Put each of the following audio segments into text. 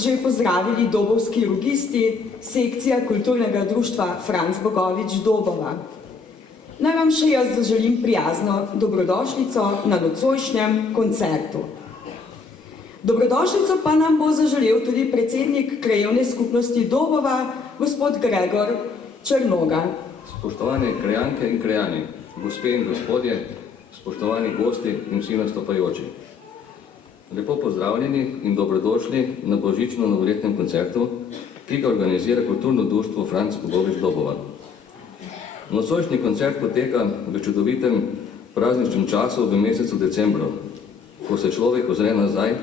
že pozdravili dobovski rogisti, sekcija kulturnega društva Franc Bogovič Dobova. Naj vam še jaz zaželim prijazno dobrodošlico na nocojšnjem koncertu. Dobrodošlico pa nam bo zaželel tudi predsednik krajevne skupnosti Dobova, gospod Gregor Črnoga. Spoštovane krajanke in krajani, gospe in gospodje, spoštovani gosti in vsi nastopajoči. Lepo pozdravljeni in dobrodošli na božično-novoletnem koncertu, ki ga organizira kulturno društvo Franc Bogovič Dobova. Nocojšnji koncert poteka v čudovitem prazničnem času v mesecu decembru, ko se človek ozre nazaj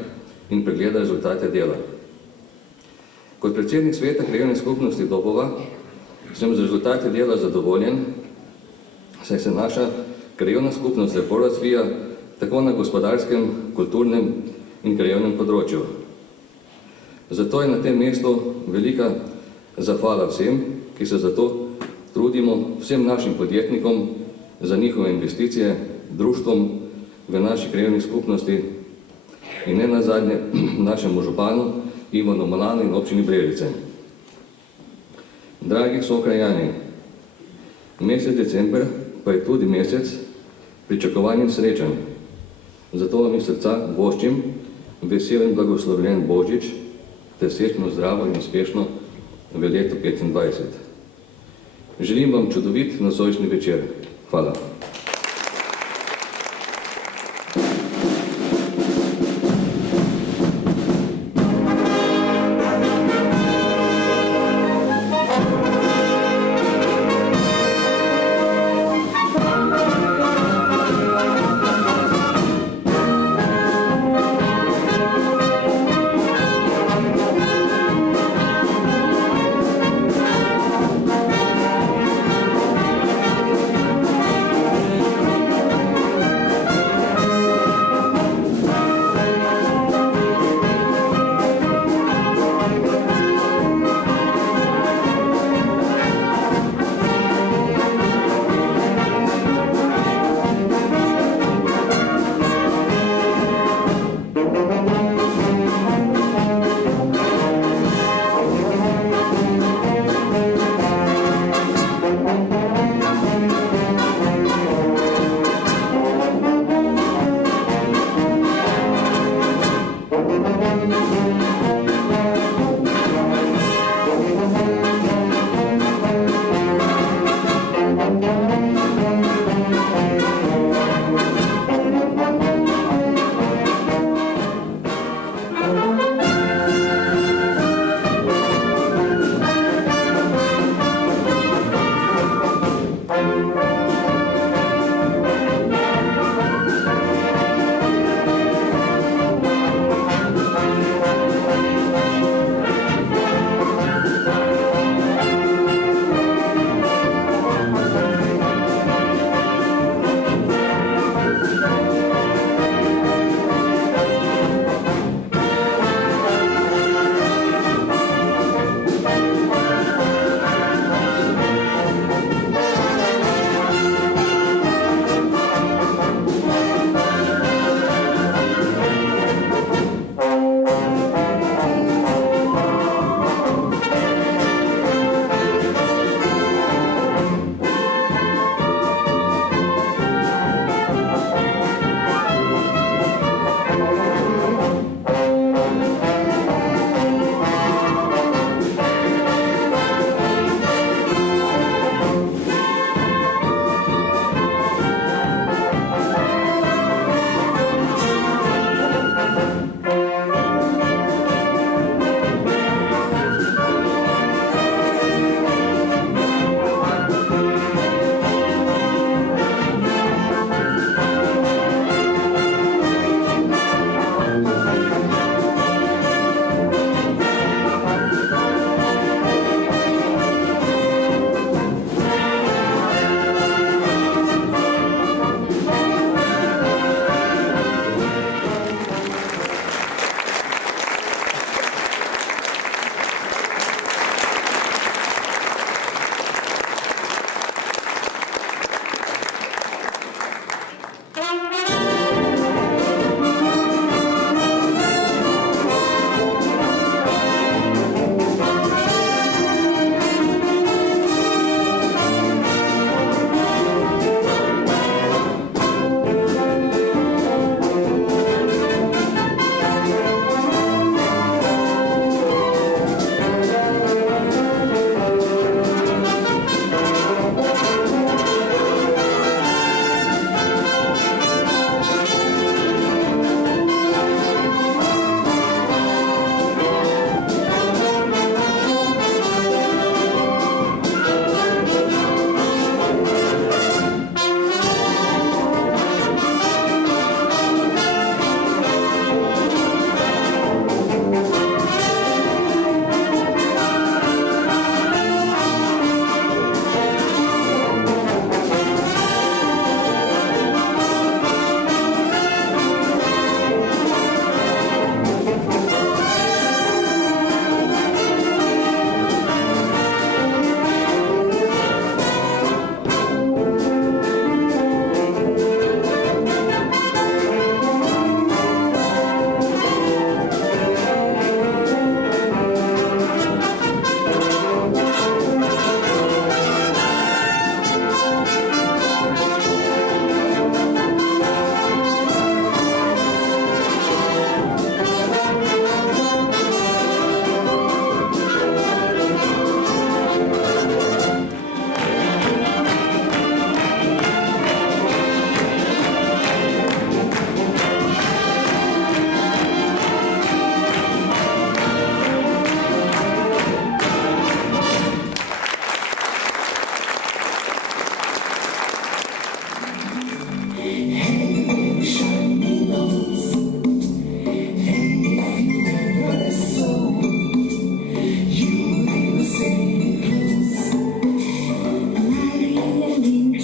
in pregleda rezultate dela. Kot predsednik sveta krajevne skupnosti Dobova sem z rezultate dela zadovoljen, saj se naša krajevna skupnost lepo razvija tako na gospodarskem, kulturnem in krajevnem področju. Zato je na tem mestu velika zahvala vsem, ki se za to trudimo, vsem našim podjetnikom za njihove investicije, društvom v naši krajevni skupnosti in ne nazadnje našemu županu Ivanu Molanu in občini Brežice. Dragi sokrajani, mesec december pa je tudi mesec pričakovanj in srečanj. Zato vam iz srca voščim vesel in blagoslovljen Božič ter srečno, zdravo in uspešno v letu 2025. Želim vam čudovit nocojšnji večer. Hvala.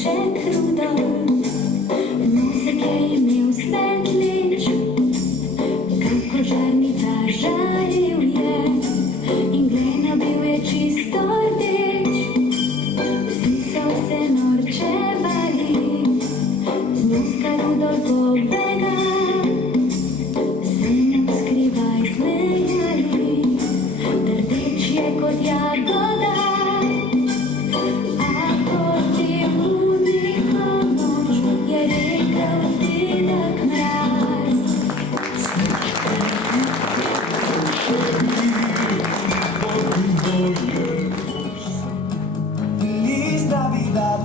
Malček Rudolf, nosek je imel svetlič, kako žarnica žaril je in glena bil je čisto rdeč. Vsi so se norčevali z noska Rudolfovega, se mu skrivaj smejali, rdeč je kot jagoda. Feliz Navidad,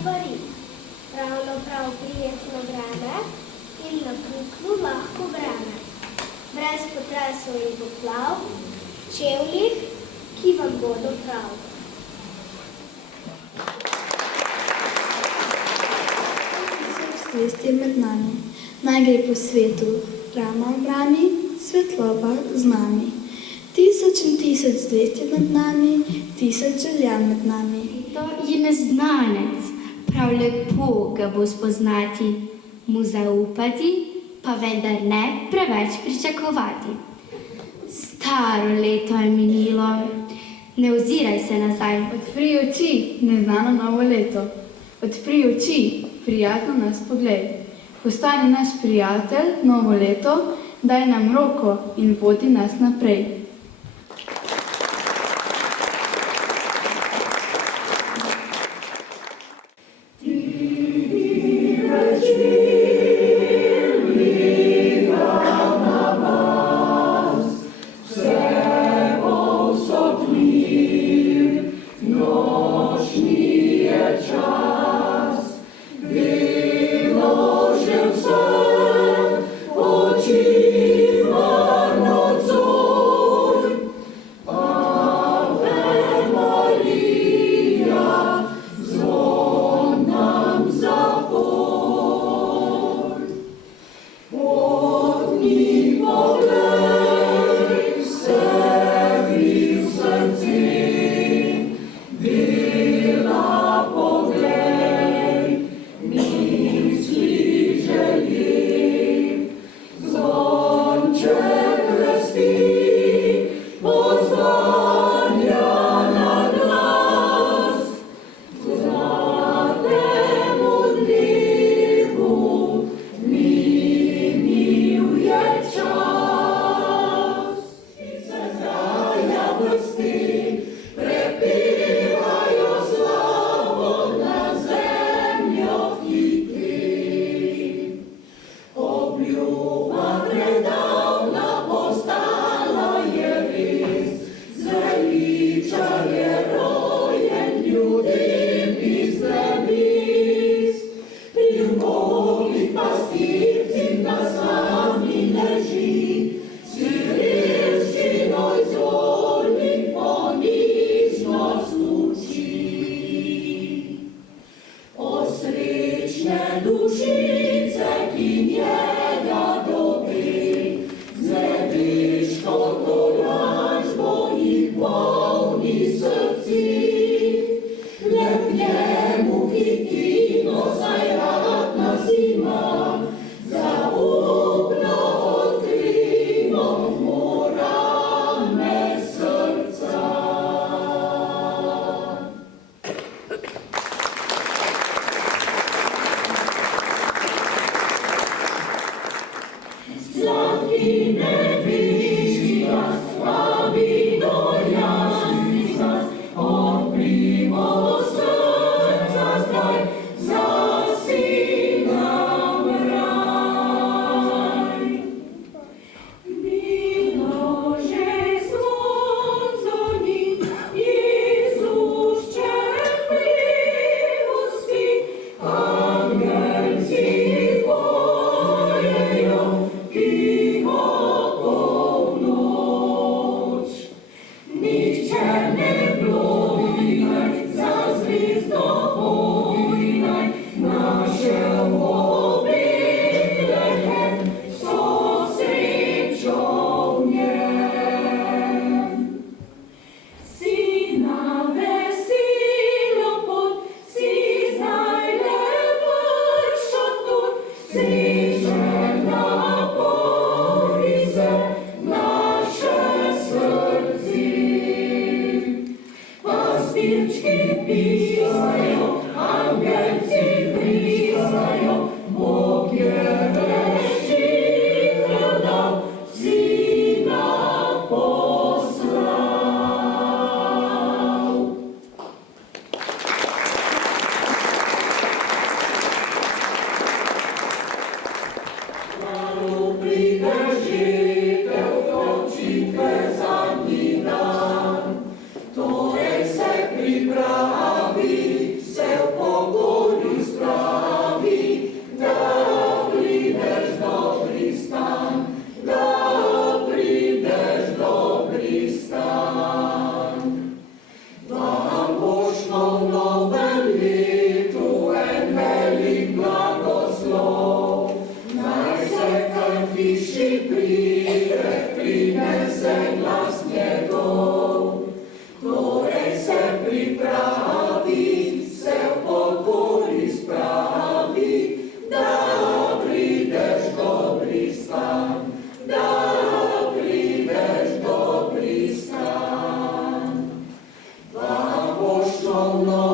stvari. Ravno prav prijetno vreme in na kuklu lahko vreme. Brez potresov in poplav, čevljih, ki vam bodo prav. Zvest je med nami, naj gre po svetu, rama v rami, svetloba z nami. Tisoč in tisoč zvest je med nami, tisoč želja med nami. To je neznanec, prav lepo ga bo spoznati, mu zaupati, pa vendar ne preveč pričakovati. Staro leto je minilo, ne oziraj se nazaj. Odpri oči, neznano novo leto. Odpri oči, prijatno nas poglej. Postani naš prijatelj, novo leto, daj nam roko in vodi nas naprej. Torej se pripravi, se v pogoju Allah.